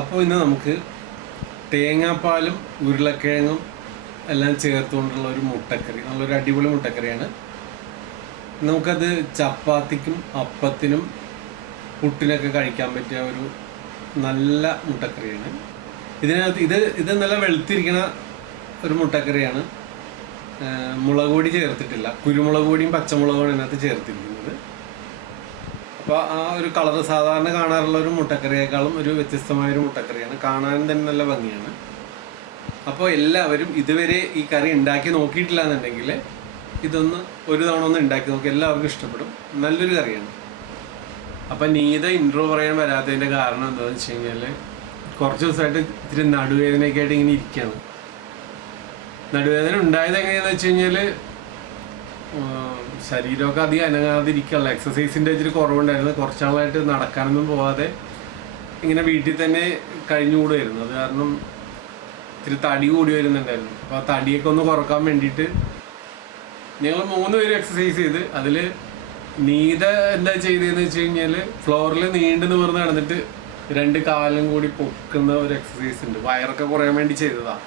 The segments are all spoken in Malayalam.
അപ്പോൾ ഇന്ന് നമുക്ക് തേങ്ങാപ്പാലും ഉരുളക്കിഴങ്ങും എല്ലാം ചേർത്തുകൊണ്ടുള്ള ഒരു മുട്ടക്കറി, നല്ലൊരു അടിപൊളി മുട്ടക്കറിയാണ്. നമുക്കത് ചപ്പാത്തിക്കും അപ്പത്തിനും പുട്ടിനൊക്കെ കഴിക്കാൻ പറ്റിയ ഒരു നല്ല മുട്ടക്കറിയാണ്. ഇതിനകത്ത് ഇത് നല്ല വെളുത്തിരിക്കുന്ന ഒരു മുട്ടക്കറിയാണ്. മുളക് പൊടി ചേർത്തിട്ടില്ല, കുരുമുളക് പൊടിയും പച്ചമുളകുമാണ് ഇതിനകത്ത് ചേർത്തിരിക്കുന്നത്. അപ്പോൾ ആ ഒരു കളറ് സാധാരണ കാണാറുള്ള ഒരു മുട്ടക്കറിയേക്കാളും ഒരു വ്യത്യസ്തമായൊരു മുട്ടക്കറിയാണ്. കാണാൻ തന്നെ നല്ല ഭംഗിയാണ്. അപ്പോൾ എല്ലാവരും ഇതുവരെ ഈ കറി ഉണ്ടാക്കി നോക്കിയിട്ടില്ല എന്നുണ്ടെങ്കിൽ ഇതൊന്ന് ഒരു തവണ ഒന്ന് ഉണ്ടാക്കി നോക്കി, എല്ലാവർക്കും ഇഷ്ടപ്പെടും. നല്ലൊരു കറിയാണ്. അപ്പം നീത ഇൻട്രോ പറയാൻ വരാത്തതിൻ്റെ കാരണം എന്താണെന്ന് വെച്ച് കഴിഞ്ഞാൽ കുറച്ച് ദിവസമായിട്ട് ഇത്തിരി നടുവേദനയൊക്കെ ആയിട്ട് ഇങ്ങനെ ഇരിക്കുകയാണ്. നടുവേദന ഉണ്ടായത് എങ്ങനെയാണെന്ന് വെച്ച് കഴിഞ്ഞാൽ ശരീരമൊക്കെ അധികം അനങ്ങാതിരിക്കുകയുള്ള, എക്സസൈസിൻ്റെ ഇച്ചിരി കുറവുണ്ടായിരുന്നു. കുറച്ചാളായിട്ട് നടക്കാനൊന്നും പോവാതെ ഇങ്ങനെ വീട്ടിൽ തന്നെ കഴിഞ്ഞുകൂടുമായിരുന്നു. അത് കാരണം ഇത്തിരി തടി കൂടി വരുന്നുണ്ടായിരുന്നു. അപ്പോൾ ആ തടിയൊക്കെ ഒന്ന് കുറക്കാൻ വേണ്ടിയിട്ട് ഞങ്ങൾ 3 പേര് എക്സസൈസ് ചെയ്ത്, അതിൽ നീത എന്താ ചെയ്തതെന്ന് വെച്ച് കഴിഞ്ഞാൽ ഫ്ലോറിൽ നീണ്ടു നിവർന്ന് നടന്നിട്ട് 2 കാലും കൂടി പൊക്കുന്ന ഒരു എക്സസൈസ് ഉണ്ട്. വയറൊക്കെ കുറയാൻ വേണ്ടി ചെയ്തതാണ്.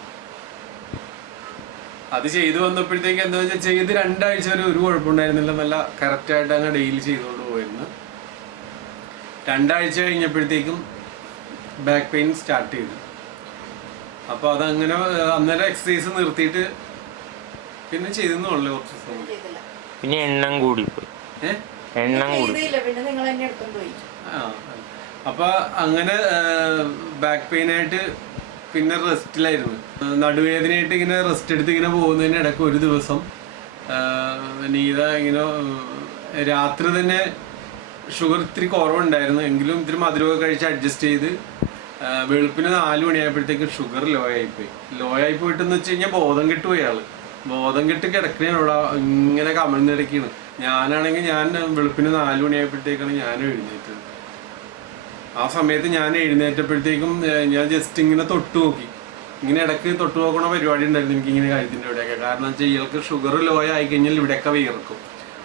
അത് ചെയ്തു വന്നപ്പോഴത്തേക്ക് എന്താ വെച്ചാൽ ചെയ്ത് 2 ആഴ്ച വരെ ഒരു കുഴപ്പമുണ്ടായിരുന്നില്ല. നല്ല കറക്റ്റായിട്ട് അങ്ങ് ഡെയിലി ചെയ്തുകൊണ്ട് പോയിരുന്നു. 2 ആഴ്ച കഴിഞ്ഞപ്പോഴത്തേക്കും ബാക്ക് പെയിൻ സ്റ്റാർട്ട് ചെയ്തു. അപ്പോൾ അതങ്ങനെ അന്നേരം എക്സസൈസ് നിർത്തിയിട്ട് പിന്നെ ചെയ്തെന്നുള്ളൂ കുറച്ച് ദിവസം. പിന്നെ എണ്ണം കൂടി അപ്പൊ അങ്ങനെ ബാക്ക് പെയിൻ ആയിട്ട് പിന്നെ റെസ്റ്റിലായിരുന്നു. നടുവേദനയായിട്ട് ഇങ്ങനെ റെസ്റ്റ് എടുത്ത് ഇങ്ങനെ പോകുന്നതിന് ഇടയ്ക്ക് ഒരു ദിവസം നീത ഇങ്ങനെ രാത്രി തന്നെ ഷുഗർ ഇത്തിരി കുറവുണ്ടായിരുന്നു, എങ്കിലും ഇത്തിരി മധുരമൊക്കെ കഴിച്ച് അഡ്ജസ്റ്റ് ചെയ്ത് വെളുപ്പിന് 4 മണിയായപ്പോഴത്തേക്ക് ഷുഗർ ലോ ആയി പോയിട്ടെന്ന് വെച്ച് കഴിഞ്ഞാൽ ബോധം കെട്ട് കിടക്കണേ ഇവിടെ ഇങ്ങനെ കമഴ്ന്നിടയ്ക്കാണ്. ഞാനാണെങ്കിൽ വെളുപ്പിന് 4 മണിയായപ്പോഴത്തേക്കാണ് ഞാൻ എഴുന്നേറ്റത്. ആ സമയത്ത് ഞാൻ എഴുന്നേറ്റപ്പോഴത്തേക്കും ഞാൻ ജസ്റ്റ് ഇങ്ങനെ തൊട്ട് നോക്കി. ഇങ്ങനെ ഇടയ്ക്ക് തൊട്ട് നോക്കണ പരിപാടി ഉണ്ടായിരുന്നു എനിക്കിങ്ങനെ കഴുത്തിൻ്റെ ഇവിടെയൊക്കെ. കാരണം വെച്ചാൽ ഇയാൾക്ക് ഷുഗർ ലോ ആയി കഴിഞ്ഞാൽ ഇവിടെയൊക്കെ വിയർക്കും.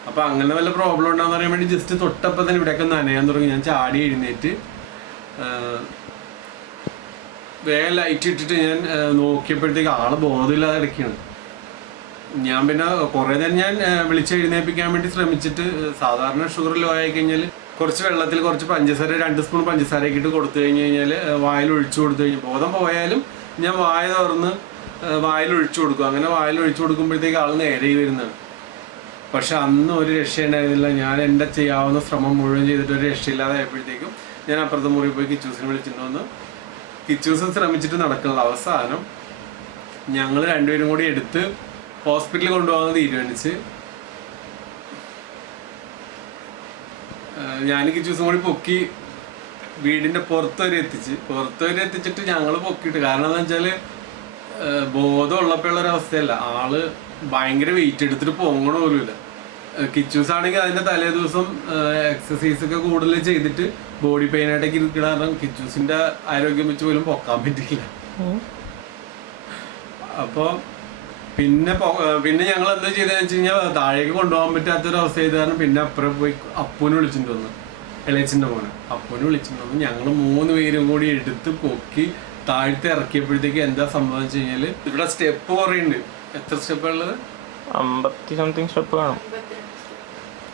അപ്പോൾ അങ്ങനെ വല്ല പ്രോബ്ലം ഉണ്ടാകുന്ന പറയാൻ വേണ്ടി ജസ്റ്റ് തൊട്ടപ്പോൾ തന്നെ ഇവിടെയൊക്കെ നനയാൻ തുടങ്ങി. ഞാൻ ചാടി എഴുന്നേറ്റ് വേഗം ലൈറ്റ് ഇട്ടിട്ട് ഞാൻ നോക്കിയപ്പോഴത്തേക്ക് ആള് ബോധമില്ലാതെ ഇടയ്ക്കാണ്. ഞാൻ പിന്നെ കുറേ നേരം ഞാൻ വിളിച്ചെഴുന്നേൽപ്പിക്കാൻ വേണ്ടി ശ്രമിച്ചിട്ട്, സാധാരണ ഷുഗർ ലോ ആയി കഴിഞ്ഞാൽ കുറച്ച് വെള്ളത്തിൽ കുറച്ച് പഞ്ചസാര 2 സ്പൂൺ പഞ്ചസാരയൊക്കെ ഇട്ട് കൊടുത്തു കഴിഞ്ഞാൽ വായിൽ ഒഴിച്ചു കൊടുത്തു കഴിഞ്ഞാൽ ബോധം പോയാലും ഞാൻ വായ തുറന്ന് വായിൽ ഒഴിച്ചു കൊടുക്കും. അങ്ങനെ വായിൽ ഒഴിച്ചു കൊടുക്കുമ്പോഴത്തേക്ക് ആൾ നേരെ വരുന്നതാണ്. പക്ഷെ അന്ന് ഒരു രക്ഷയുണ്ടായിരുന്നില്ല. ഞാൻ എൻ്റെ ചെയ്യാവുന്ന ശ്രമം മുഴുവൻ ചെയ്തിട്ട് ഒരു രക്ഷയില്ലാതെ ആയപ്പോഴത്തേക്കും ഞാൻ അപ്പുറത്തെ മുറി പോയി കിച്ചൂസിനെ വിളിച്ചിട്ട് വന്ന് കിച്ചൂസ് ശ്രമിച്ചിട്ട് നടക്കുള്ള അവസാനം ഞങ്ങൾ 2 പേരും കൂടി എടുത്ത് ഹോസ്പിറ്റലിൽ കൊണ്ടുപോകാൻ തീരുമാനിച്ച് ഞാൻ കിച്ചൂസും കൂടി പൊക്കി വീടിൻ്റെ പുറത്ത് വരെ എത്തിച്ചിട്ട് ഞങ്ങൾ പൊക്കിയിട്ട്, കാരണം എന്താ വെച്ചാൽ ബോധം ഉള്ളപ്പോഴുള്ളൊരവസ്ഥയല്ല. ആള് ഭയങ്കര വെയിറ്റ് എടുത്തിട്ട് പൊങ്ങണ പോലുമില്ല. കിച്ചൂസ് ആണെങ്കിൽ അതിൻ്റെ തലേ ദിവസം എക്സസൈസൊക്കെ കൂടുതൽ ചെയ്തിട്ട് ബോഡി പെയിനായിട്ടൊക്കെ ഇരിക്കണ കാരണം കിച്ചൂസിൻ്റെ ആരോഗ്യം വെച്ച് പോലും പൊക്കാൻ പറ്റില്ല. അപ്പോൾ പിന്നെ ഞങ്ങൾ എന്താ ചെയ്തതെന്ന് വെച്ച് കഴിഞ്ഞാൽ താഴേക്ക് കൊണ്ടുപോകാൻ പറ്റാത്തൊരവസ്ഥ ചെയ്ത കാരണം പിന്നെ അപ്പുറം പോയി അപ്പൂനെ വിളിച്ചിട്ട് വന്നു, ഇളയച്ചിൻ്റെ മോനെ അപ്പൂനെ വിളിച്ചിട്ട് വന്നു. ഞങ്ങൾ 3 പേരും കൂടി എടുത്ത് പൊക്കി താഴത്തെ ഇറക്കിയപ്പോഴത്തേക്ക് എന്താ സംഭവം വെച്ച് കഴിഞ്ഞാൽ ഇവിടെ സ്റ്റെപ്പ് കുറേ ഉണ്ട്. എത്ര സ്റ്റെപ്പുള്ളത്? 50 സംതിങ് സ്റ്റെപ്പ് കാണും.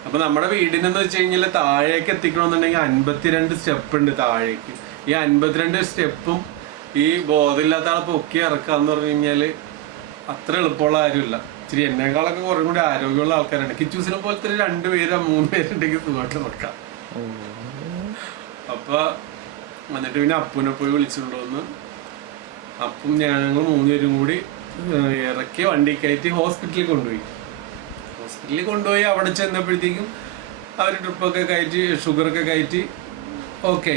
അപ്പൊ നമ്മുടെ വീടിനെന്ന് വെച്ച് കഴിഞ്ഞാൽ താഴേക്ക് എത്തിക്കണമെന്നുണ്ടെങ്കിൽ 52 സ്റ്റെപ്പ് ഉണ്ട് താഴേക്ക്. ഈ 52 സ്റ്റെപ്പും ഈ ബോധമില്ലാത്ത ആളെ പൊക്കി ഇറക്കാന്ന് പറഞ്ഞു കഴിഞ്ഞാൽ അത്ര എളുപ്പമുള്ള കാര്യമില്ല. ഇച്ചിരി എന്നേക്കാളൊക്കെ കുറേ കൂടി ആരോഗ്യമുള്ള ആൾക്കാരാണ്. കിച്ചൂസിനെ പോലത്തെ 2 പേരോ 3 പേരുണ്ടെങ്കിൽ സുഖമായിട്ട് നോക്കാം. അപ്പൊ എന്നിട്ട് പിന്നെ അപ്പൂനെ പോയി വിളിച്ചുകൊണ്ട് വന്ന് അപ്പം ഞങ്ങൾ 3 പേരും കൂടി ഇറക്കി വണ്ടി കയറ്റി ഹോസ്പിറ്റലിൽ കൊണ്ടുപോയി. അവിടെ ചെന്നപ്പോഴത്തേക്കും അവർ ട്രിപ്പൊക്കെ കയറ്റി ഷുഗറൊക്കെ കയറ്റി ഓക്കെ.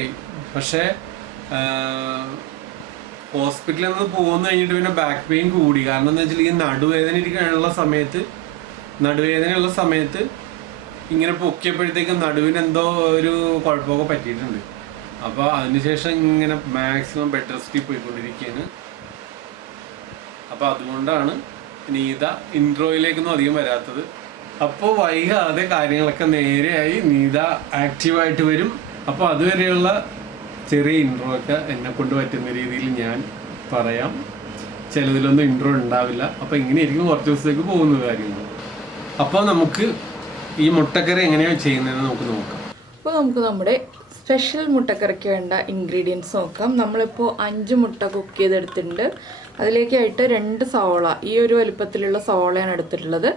പക്ഷേ ഹോസ്പിറ്റലിൽ നിന്ന് പോകുന്ന കഴിഞ്ഞിട്ട് പിന്നെ ബാക്ക് പെയിൻ കൂടി. കാരണം എന്താ വെച്ചാൽ ഈ നടുവേദനയുള്ള സമയത്ത് ഇങ്ങനെ പൊക്കിയപ്പോഴത്തേക്കും നടുവിന് എന്തോ ഒരു കുഴപ്പമൊക്കെ പറ്റിയിട്ടുണ്ട്. അപ്പോൾ അതിനുശേഷം ഇങ്ങനെ മാക്സിമം ബെഡ് റെസ്റ്റിൽ പോയിക്കൊണ്ടിരിക്കുകയാണ്. അപ്പോൾ അതുകൊണ്ടാണ് നീത ഇൻട്രോയിലേക്കൊന്നും അധികം വരാത്തത്. അപ്പോൾ വൈകാതെ കാര്യങ്ങളൊക്കെ നേരെയായി നീത ആക്റ്റീവായിട്ട് വരും. അപ്പോൾ അതുവരെയുള്ള ചെറിയ ഇൻട്രോ ഒക്കെ എന്നെ കൊണ്ട് പറ്റുന്ന രീതിയിൽ ഞാൻ പറയാം. ചിലതിലൊന്നും ഇൻട്രോ ഉണ്ടാവില്ല. അപ്പോൾ ഇങ്ങനെയായിരിക്കും കുറച്ച് ദിവസത്തേക്ക് പോകുന്ന കാര്യങ്ങൾ. അപ്പോൾ നമുക്ക് ഈ മുട്ടക്കറി എങ്ങനെയാണ് ചെയ്യുന്നതെന്ന് നമുക്ക് നോക്കാം. അപ്പോൾ നമുക്ക് നമ്മുടെ സ്പെഷ്യൽ മുട്ടക്കറിക്ക് വേണ്ട ഇൻഗ്രീഡിയൻസ് നോക്കാം. നമ്മളിപ്പോൾ 5 മുട്ട കുക്ക് ചെയ്തെടുത്തിട്ടുണ്ട്. അതിലേക്കായിട്ട് 2 സവോള, ഈ ഒരു വലുപ്പത്തിലുള്ള സവോളയാണ് എടുത്തിട്ടുള്ളത്.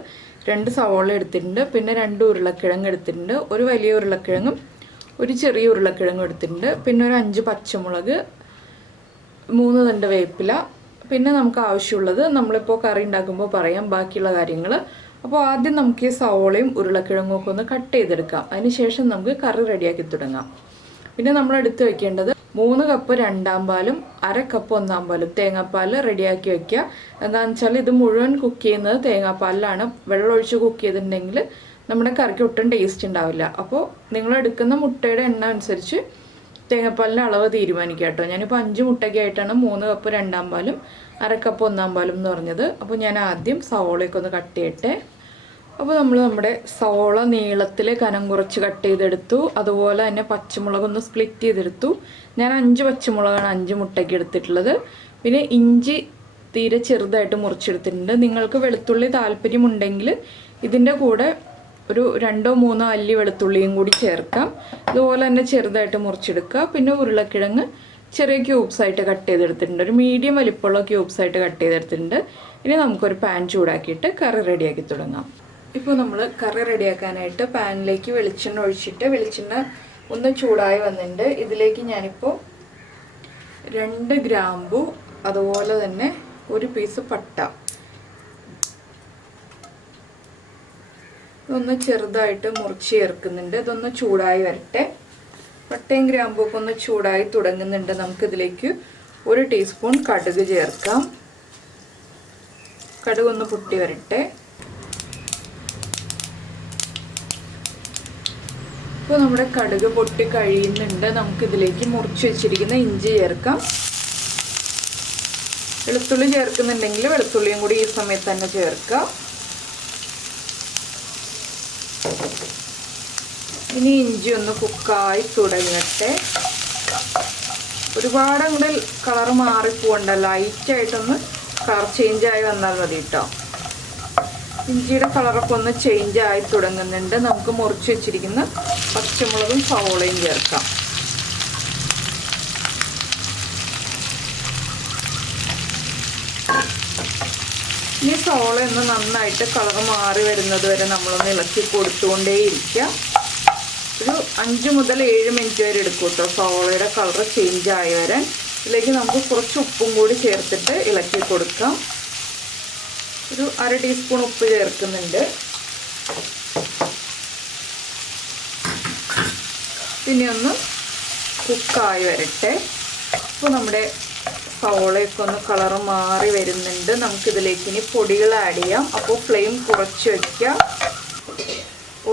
2 സവോള എടുത്തിട്ടുണ്ട്. പിന്നെ 2 ഉരുളക്കിഴങ്ങ് എടുത്തിട്ടുണ്ട്. ഒരു വലിയ ഉരുളക്കിഴങ്ങും ഒരു ചെറിയ ഉരുളക്കിഴങ്ങും എടുത്തിട്ടുണ്ട്. പിന്നെ ഒരു 5 പച്ചമുളക്, 3 തണ്ട് വേപ്പില. പിന്നെ നമുക്ക് ആവശ്യമുള്ളത് നമ്മളിപ്പോൾ കറി ഉണ്ടാക്കുമ്പോൾ പറയാം ബാക്കിയുള്ള കാര്യങ്ങൾ. അപ്പോൾ ആദ്യം നമുക്ക് ഈ സവോളയും ഉരുളക്കിഴങ്ങും ഒക്കെ ഒന്ന് കട്ട് ചെയ്തെടുക്കാം. അതിനുശേഷം നമുക്ക് കറി റെഡിയാക്കി തുടങ്ങാം. പിന്നെ നമ്മൾ എടുത്ത് വെക്കേണ്ടത് 3 കപ്പ് 2-ാം പാലും 1/2 കപ്പ് 1-ാം പാലും തേങ്ങാപ്പാൽ റെഡിയാക്കി വെക്കുക. എന്താണെന്ന് വെച്ചാൽ ഇത് മുഴുവൻ കുക്ക് ചെയ്യുന്നത് തേങ്ങാപ്പാലിലാണ്. വെള്ളമൊഴിച്ച് കുക്ക് ചെയ്തിട്ടുണ്ടെങ്കിൽ നമ്മുടെ കറിക്ക് ഒട്ടും ടേസ്റ്റ് ഉണ്ടാവില്ല. അപ്പോൾ നിങ്ങൾ എടുക്കുന്ന മുട്ടയുടെ എണ്ണ അനുസരിച്ച് തേങ്ങാപ്പാലിൻ്റെ അളവ് തീരുമാനിക്കുക കേട്ടോ. ഞാനിപ്പോൾ 5 മുട്ടയ്ക്കായിട്ടാണ് 3 കപ്പ് 2-ാം പാലും 1/2 കപ്പ് 1-ാം പാലും എന്ന് പറഞ്ഞത്. അപ്പോൾ ഞാൻ ആദ്യം സവോളയൊക്കെ ഒന്ന് കട്ട് ചെയ്യട്ടെ. അപ്പോൾ നമ്മൾ നമ്മുടെ സവോള നീളത്തിൽ കനം കുറച്ച് കട്ട് ചെയ്തെടുത്തു. അതുപോലെ തന്നെ പച്ചമുളകൊന്ന് സ്പ്ലിറ്റ് ചെയ്തെടുത്തു. ഞാൻ 5 പച്ചമുളകാണ് 5 മുട്ടയ്ക്ക് എടുത്തിട്ടുള്ളത്. പിന്നെ ഇഞ്ചി തീരെ ചെറുതായിട്ട് മുറിച്ചെടുത്തിട്ടുണ്ട്. നിങ്ങൾക്ക് വെളുത്തുള്ളി താല്പര്യമുണ്ടെങ്കിൽ ഇതിൻ്റെ കൂടെ ഒരു 2-3 അല്ലി വെളുത്തുള്ളിയും കൂടി ചേർക്കാം. ഇതുപോലെ തന്നെ ചെറുതായിട്ട് മുറിച്ചെടുക്കുക. പിന്നെ ഉരുളക്കിഴങ്ങ് ചെറിയ ക്യൂബ്സായിട്ട് കട്ട് ചെയ്തെടുത്തിട്ടുണ്ട്. ഒരു മീഡിയം വലിപ്പമുള്ള ക്യൂബ്സായിട്ട് കട്ട് ചെയ്തെടുത്തിട്ടുണ്ട്. ഇനി നമുക്കൊരു പാൻ ചൂടാക്കിയിട്ട് കറി റെഡിയാക്കി തുടങ്ങാം. ഇപ്പോൾ നമ്മൾ കറി റെഡിയാക്കാനായിട്ട് പാനിലേക്ക് വെളിച്ചെണ്ണ ഒഴിച്ചിട്ട് വെളിച്ചെണ്ണ ഒന്ന് ചൂടായി വന്നിട്ടുണ്ട്. ഇതിലേക്ക് ഞാനിപ്പോൾ 2 ഗ്രാമ്പു, അതുപോലെ തന്നെ ഒരു പീസ് പട്ട, ഇതൊന്ന് ചെറുതായിട്ട് മുറിച്ച് ചേർക്കുന്നുണ്ട്. ഇതൊന്ന് ചൂടായി വരട്ടെ. പട്ടയും ഗ്രാമ്പും ഒന്ന് ചൂടായി തുടങ്ങുന്നുണ്ട്. നമുക്കിതിലേക്ക് 1 ടീസ്പൂൺ കടുക് ചേർക്കാം. കടുക് ഒന്ന് പൊട്ടി വരട്ടെ. ഇപ്പോൾ നമ്മുടെ കടുക് പൊട്ടി കഴിയുന്നുണ്ട്. നമുക്കിതിലേക്ക് മുറിച്ച് വെച്ചിരിക്കുന്ന ഇഞ്ചി ചേർക്കാം. വെളുത്തുള്ളി ചേർക്കുന്നുണ്ടെങ്കിൽ വെളുത്തുള്ളിയും കൂടി ഈ സമയത്ത് തന്നെ ചേർക്കാം. ഇനി ഇഞ്ചി ഒന്ന് കുക്കായി തുടങ്ങട്ടെ. ഒരുപാട് അങ്ങോട്ട് കളർ മാറിപ്പോകണ്ട, ലൈറ്റായിട്ടൊന്ന് കളർ ചേഞ്ചായി വന്നാൽ മതി കേട്ടോ. ഇഞ്ചിയുടെ കളറൊക്കെ ഒന്ന് ചേഞ്ചായി തുടങ്ങുന്നുണ്ട്. നമുക്ക് മുറിച്ച് വെച്ചിരിക്കുന്ന പച്ചമുളകും സവോളയും ചേർക്കാം. ഈ സവോള ഒന്ന് നന്നായിട്ട് കളർ മാറി വരുന്നത് വരെ നമ്മളൊന്ന് ഇളക്കി കൊടുത്തുകൊണ്ടേയിരിക്കുക. ഒരു 5 മുതൽ 7 മിനിറ്റ് വരെ എടുക്കും കേട്ടോ സവോളയുടെ കളർ ചേഞ്ച് ആയി വരാൻ. ഇതിലേക്ക് നമുക്ക് കുറച്ച് ഉപ്പും കൂടി ചേർത്തിട്ട് ഇളക്കി കൊടുക്കാം. ഒരു 1/2 ടീസ്പൂൺ ഉപ്പ് ചേർക്കുന്നുണ്ട്. പിന്നെ ഒന്ന് കുക്കായി വരട്ടെ. അപ്പോൾ നമ്മുടെ സവോളയൊക്കെ ഒന്ന് കളർ മാറി വരുന്നുണ്ട്. നമുക്കിതിലേക്ക് ഇനി പൊടികൾ ആഡ് ചെയ്യാം. അപ്പോൾ ഫ്ലെയിം കുറച്ച് വയ്ക്കുക.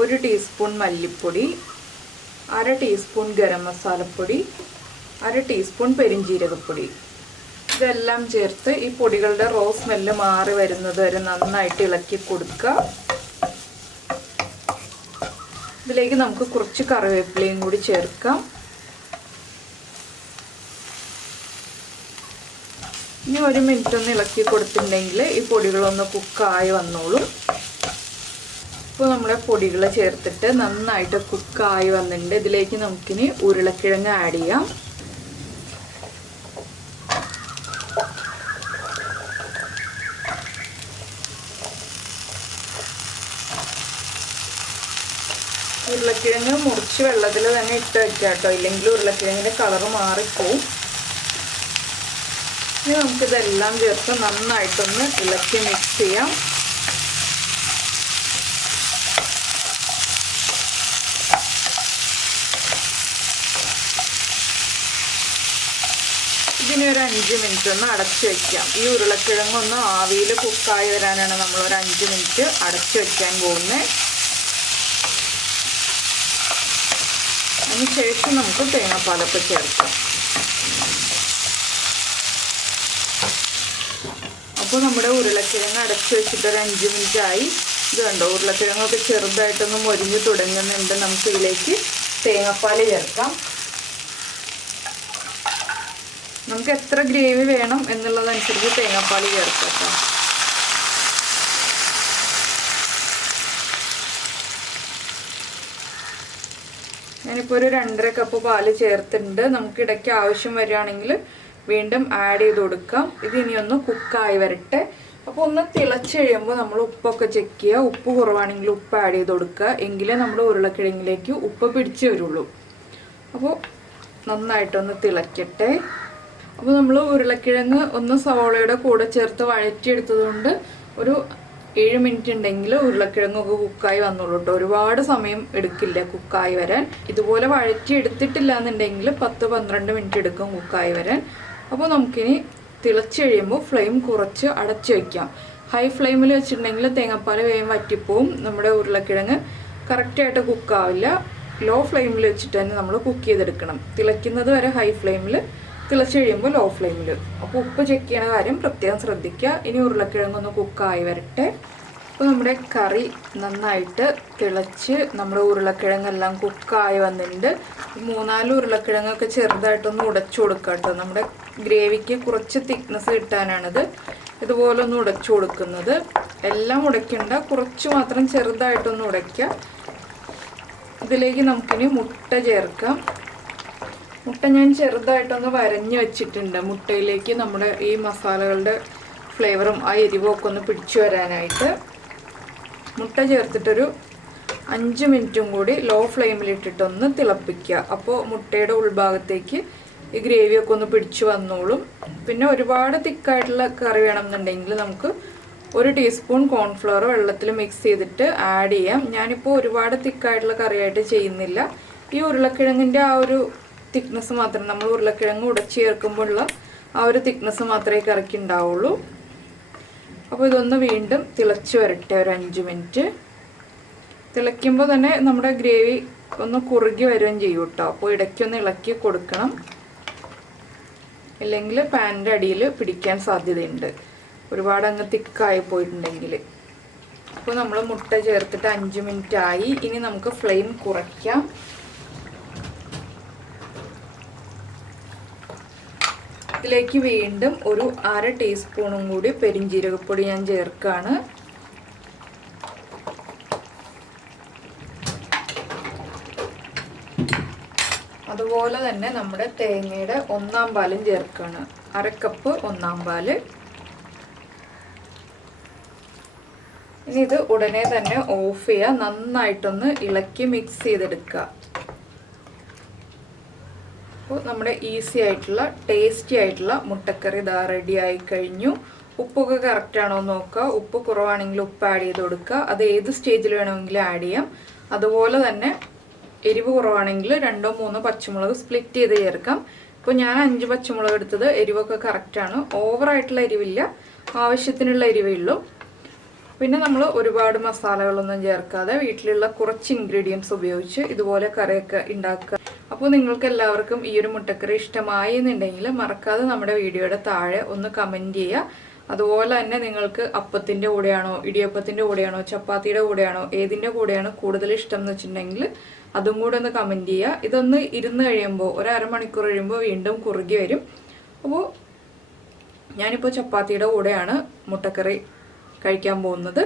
1 ടീസ്പൂൺ മല്ലിപ്പൊടി, 1/2 ടീസ്പൂൺ ഗരം മസാലപ്പൊടി, 1/2 ടീസ്പൂൺ പെരിഞ്ജീരകപ്പൊടി, ഇതെല്ലാം ചേർത്ത് ഈ പൊടികളുടെ റോ സ്മെല്ല് മാറി വരുന്നത് വരെ നന്നായിട്ട് ഇളക്കി കൊടുക്കുക. ഇതിലേക്ക് നമുക്ക് കുറച്ച് കറിവേപ്പിലയും കൂടി ചേർക്കാം. ഇനി 1 മിനിറ്റ് ഒന്ന് ഇളക്കി കൊടുത്തിട്ടുണ്ടെങ്കിൽ ഈ പൊടികളൊന്ന് കുക്കായി വന്നോളും. ഇപ്പോൾ നമ്മുടെ പൊടികൾ ചേർത്തിട്ട് നന്നായിട്ട് കുക്കായി വന്നിട്ടുണ്ട്. ഇതിലേക്ക് നമുക്കിനി ഉരുളക്കിഴങ്ങ് ആഡ് ചെയ്യാം. ഉരുളക്കിഴങ്ങ് മുറിച്ച് വെള്ളത്തിൽ തന്നെ ഇട്ട് വെക്കാം കേട്ടോ, ഇല്ലെങ്കിൽ ഉരുളക്കിഴങ്ങിൻ്റെ കളർ മാറിപ്പോവും. ഇനി നമുക്കിതെല്ലാം ചേർത്ത് നന്നായിട്ടൊന്ന് ഇളക്കി മിക്സ് ചെയ്യാം. ഇതിന് ഒരു 5 മിനിറ്റ് ഒന്ന് അടച്ച് വയ്ക്കാം. ഈ ഉരുളക്കിഴങ്ങ് ഒന്ന് ആവിയിൽ കുക്കായി വരാനാണ് നമ്മൾ ഒരു 5 മിനിറ്റ് അടച്ച് വയ്ക്കാൻ പോകുന്നത്. അതിനുശേഷം നമുക്ക് തേങ്ങാപ്പാലൊക്കെ ചേർക്കാം. അപ്പോൾ നമ്മുടെ ഉരുളക്കിഴങ്ങ് അടച്ച് വെച്ചിട്ട് ഒരു 5 മിനിറ്റ് ആയി. ഇത് കണ്ടോ, ഉരുളക്കിഴങ്ങൊക്കെ ചെറുതായിട്ടൊന്ന് മൊരിഞ്ഞ് തുടങ്ങുന്നുണ്ട്. നമുക്കിതിലേക്ക് തേങ്ങാപ്പാൽ ചേർക്കാം. നമുക്ക് എത്ര ഗ്രേവി വേണം എന്നുള്ളതനുസരിച്ച് തേങ്ങാപ്പാൽ ചേർക്കാം കേട്ടോ. ഞാനിപ്പോൾ ഒരു 2.5 കപ്പ് പാല് ചേർത്തിട്ടുണ്ട്. നമുക്ക് ഇടയ്ക്ക് ആവശ്യം വരികയാണെങ്കിൽ വീണ്ടും ആഡ് ചെയ്ത് കൊടുക്കാം. ഇത് ഇനിയൊന്ന് കുക്കായി വരട്ടെ. അപ്പോൾ ഒന്ന് തിളച്ച് കഴിയുമ്പോൾ നമ്മൾ ഉപ്പൊക്കെ ചെക്ക് ചെയ്യുക. ഉപ്പ് കുറവാണെങ്കിൽ ഉപ്പ് ആഡ് ചെയ്ത് കൊടുക്കുക. എങ്കിലേ നമ്മുടെ ഉരുളക്കിഴങ്ങിലേക്ക് ഉപ്പ് പിടിച്ച് വരുള്ളൂ. അപ്പോൾ നന്നായിട്ടൊന്ന് തിളയ്ക്കട്ടെ. അപ്പോൾ നമ്മൾ ഉരുളക്കിഴങ്ങ് ഒന്ന് സവോളയുടെ കൂടെ ചേർത്ത് വഴറ്റിയെടുത്തതുകൊണ്ട് ഒരു 7 മിനിറ്റ് ഉണ്ടെങ്കിൽ ഉരുളക്കിഴങ്ങൊക്കെ കുക്കായി വന്നോളൂ കേട്ടോ. ഒരുപാട് സമയം എടുക്കില്ല കുക്കായി വരാൻ. ഇതുപോലെ വഴറ്റി എടുത്തിട്ടില്ല എന്നുണ്ടെങ്കിൽ 10-12 മിനിറ്റ് എടുക്കും കുക്കായി വരാൻ. അപ്പോൾ നമുക്കിനി തിളച്ച് കഴിയുമ്പോൾ ഫ്ലെയിം കുറച്ച് അടച്ചു വയ്ക്കാം. ഹൈ ഫ്ലെയിമിൽ വെച്ചിട്ടുണ്ടെങ്കിൽ തേങ്ങാപ്പാൽ വേഗം വറ്റിപ്പോവും. നമ്മുടെ ഉരുളക്കിഴങ്ങ് കറക്റ്റായിട്ട് കുക്കാവില്ല. ലോ ഫ്ലെയിമിൽ വെച്ചിട്ട് തന്നെ നമ്മൾ കുക്ക് ചെയ്തെടുക്കണം. തിളയ്ക്കുന്നത് വരെ ഹൈ ഫ്ലെയിമിൽ, തിളച്ച് കഴിയുമ്പോൾ ലോ ഫ്ലെയിമിൽ. അപ്പോൾ ഉപ്പ് ചെക്ക് ചെയ്യണ കാര്യം പ്രത്യേകം ശ്രദ്ധിക്കുക. ഇനി ഉരുളക്കിഴങ്ങൊന്ന് കുക്കായി വരട്ടെ. അപ്പോൾ നമ്മുടെ കറി നന്നായിട്ട് തിളച്ച് നമ്മുടെ ഉരുളക്കിഴങ്ങെല്ലാം കുക്കായി വന്നിട്ടുണ്ട്. 3-4 ഉരുളക്കിഴങ്ങൊക്കെ ചെറുതായിട്ടൊന്ന് ഉടച്ചു കൊടുക്കുക കേട്ടോ. നമ്മുടെ ഗ്രേവിക്ക് കുറച്ച് തിക്നെസ് കിട്ടാനാണിത് ഇതുപോലെ ഒന്ന് ഉടച്ചു കൊടുക്കുന്നത്. എല്ലാം ഉടയ്ക്കണ്ട, കുറച്ച് മാത്രം ചെറുതായിട്ടൊന്ന് ഉടയ്ക്കുക. ഇതിലേക്ക് നമുക്കിനി മുട്ട ചേർക്കാം. മുട്ട ഞാൻ ചെറുതായിട്ടൊന്ന് വരഞ്ഞ് വെച്ചിട്ടുണ്ട്. മുട്ടയിലേക്ക് നമ്മുടെ ഈ മസാലകളുടെ ഫ്ലേവറും ആ എരിവും ഒക്കെ ഒന്ന് പിടിച്ചു വരാനായിട്ട് മുട്ട ചേർത്തിട്ടൊരു 5 മിനിറ്റും കൂടി ലോ ഫ്ലെയിമിലിട്ടിട്ടൊന്ന് തിളപ്പിക്കുക. അപ്പോൾ മുട്ടയുടെ ഉൾഭാഗത്തേക്ക് ഈ ഗ്രേവിയൊക്കെ ഒന്ന് പിടിച്ചു വന്നോളും. പിന്നെ ഒരുപാട് തിക്കായിട്ടുള്ള കറി വേണമെന്നുണ്ടെങ്കിൽ നമുക്ക് 1 ടീസ്പൂൺ കോൺഫ്ലവർ വെള്ളത്തിൽ മിക്സ് ചെയ്തിട്ട് ആഡ് ചെയ്യാം. ഞാനിപ്പോൾ ഒരുപാട് തിക്കായിട്ടുള്ള കറിയായിട്ട് ചെയ്യുന്നില്ല. ഈ ഉരുളക്കിഴങ്ങിൻ്റെ ആ ഒരു തിക്നെസ് മാത്രം, നമ്മൾ ഉരുളക്കിഴങ്ങ് ഉടച്ച് ചേർക്കുമ്പോഴുള്ള ആ ഒരു തിക്നെസ് മാത്രമേ കറിക്ക് ഉണ്ടാവുള്ളൂ. അപ്പോൾ ഇതൊന്ന് വീണ്ടും തിളച്ച് വരട്ടെ ഒരു 5 മിനിറ്റ്. തിളയ്ക്കുമ്പോൾ തന്നെ നമ്മുടെ ഗ്രേവി ഒന്ന് കുറുകി വരികയും ചെയ്യും കേട്ടോ. അപ്പോൾ ഇടയ്ക്കൊന്ന് ഇളക്കി കൊടുക്കണം, ഇല്ലെങ്കിൽ പാനിൻ്റെ അടിയിൽ പിടിക്കാൻ സാധ്യതയുണ്ട് ഒരുപാട് അങ്ങ് തിക്കായി പോയിട്ടുണ്ടെങ്കിൽ. അപ്പോൾ നമ്മൾ മുട്ട ചേർത്തിട്ട് 5 മിനിറ്റ് ആയി. ഇനി നമുക്ക് ഫ്ലെയിം കുറയ്ക്കാം. ഇതിലേക്ക് വീണ്ടും ഒരു 1/2 ടീസ്പൂണും കൂടി പെരിഞ്ജീരകപ്പൊടി ഞാൻ ചേർക്കുകയാണ്. അതുപോലെ തന്നെ നമ്മുടെ തേങ്ങയുടെ 1/4 പാലും ചേർക്കുകയാണ്. 1/2 കപ്പ് 1/4 പാല്. ഇനി ഇത് ഉടനെ തന്നെ ഓഫ് ചെയ്യുക. നന്നായിട്ടൊന്ന് ഇളക്കി മിക്സ് ചെയ്തെടുക്കുക. അപ്പോൾ നമ്മുടെ ഈസി ആയിട്ടുള്ള ടേസ്റ്റി ആയിട്ടുള്ള മുട്ടക്കറി ഇതാ റെഡി ആയി കഴിഞ്ഞു. ഉപ്പൊക്കെ കറക്റ്റാണോ എന്ന് നോക്കുക. ഉപ്പ് കുറവാണെങ്കിൽ ഉപ്പ് ആഡ് ചെയ്ത് കൊടുക്കുക. അത് ഏത് സ്റ്റേജിൽ വേണമെങ്കിലും ആഡ് ചെയ്യാം. അതുപോലെ തന്നെ എരിവ് കുറവാണെങ്കിൽ 2-3 പച്ചമുളക് സ്പ്ലിറ്റ് ചെയ്ത് ചേർക്കാം. ഇപ്പോൾ ഞാൻ 5 പച്ചമുളക് എടുത്തത്. എരിവൊക്കെ കറക്റ്റാണ്. ഓവറായിട്ടുള്ള എരിവില്ല, ആവശ്യത്തിനുള്ള എരിവേ ഉള്ളൂ. പിന്നെ നമ്മൾ ഒരുപാട് മസാലകളൊന്നും ചേർക്കാതെ വീട്ടിലുള്ള കുറച്ച് ഇൻഗ്രീഡിയൻസ് ഉപയോഗിച്ച് ഇതുപോലെ കറിയൊക്കെ ഉണ്ടാക്കുക. അപ്പോൾ നിങ്ങൾക്ക് എല്ലാവർക്കും ഈ ഒരു മുട്ടക്കറി ഇഷ്ടമായി എന്നുണ്ടെങ്കിൽ മറക്കാതെ നമ്മുടെ വീഡിയോയുടെ താഴെ ഒന്ന് കമൻറ്റ് ചെയ്യുക. അതുപോലെ തന്നെ നിങ്ങൾക്ക് അപ്പത്തിൻ്റെ കൂടെയാണോ, ഇടിയപ്പത്തിൻ്റെ കൂടെയാണോ, ചപ്പാത്തിയുടെ കൂടെയാണോ, ഏതിൻ്റെ കൂടെയാണ് കൂടുതൽ ഇഷ്ടം എന്ന് വെച്ചിട്ടുണ്ടെങ്കിൽ അതും കൂടെ ഒന്ന് കമൻറ്റ് ചെയ്യുക. ഇതൊന്ന് ഇരുന്ന് കഴിയുമ്പോൾ ഒരു അരമണിക്കൂർ കഴിയുമ്പോൾ വീണ്ടും കുറുകി വരും. അപ്പോൾ ഞാനിപ്പോൾ ചപ്പാത്തിയുടെ കൂടെയാണ് മുട്ടക്കറി കഴിക്കാൻ പോകുന്നത്.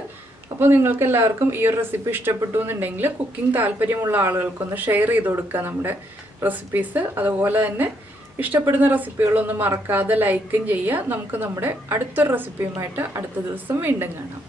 അപ്പോൾ നിങ്ങൾക്ക് എല്ലാവർക്കും ഈ ഒരു റെസിപ്പി ഇഷ്ടപ്പെട്ടു എന്നുണ്ടെങ്കിൽ കുക്കിംഗ് താല്പര്യമുള്ള ആളുകൾക്കൊന്ന് ഷെയർ ചെയ്ത് കൊടുക്കുക നമ്മുടെ റെസിപ്പീസ്. അതുപോലെ തന്നെ ഇഷ്ടപ്പെടുന്ന റെസിപ്പികളൊന്നും മറക്കാതെ ലൈക്കും ചെയ്യുക. നമുക്ക് നമ്മുടെ അടുത്തൊരു റെസിപ്പിയുമായിട്ട് അടുത്ത ദിവസം വീണ്ടും കാണാം.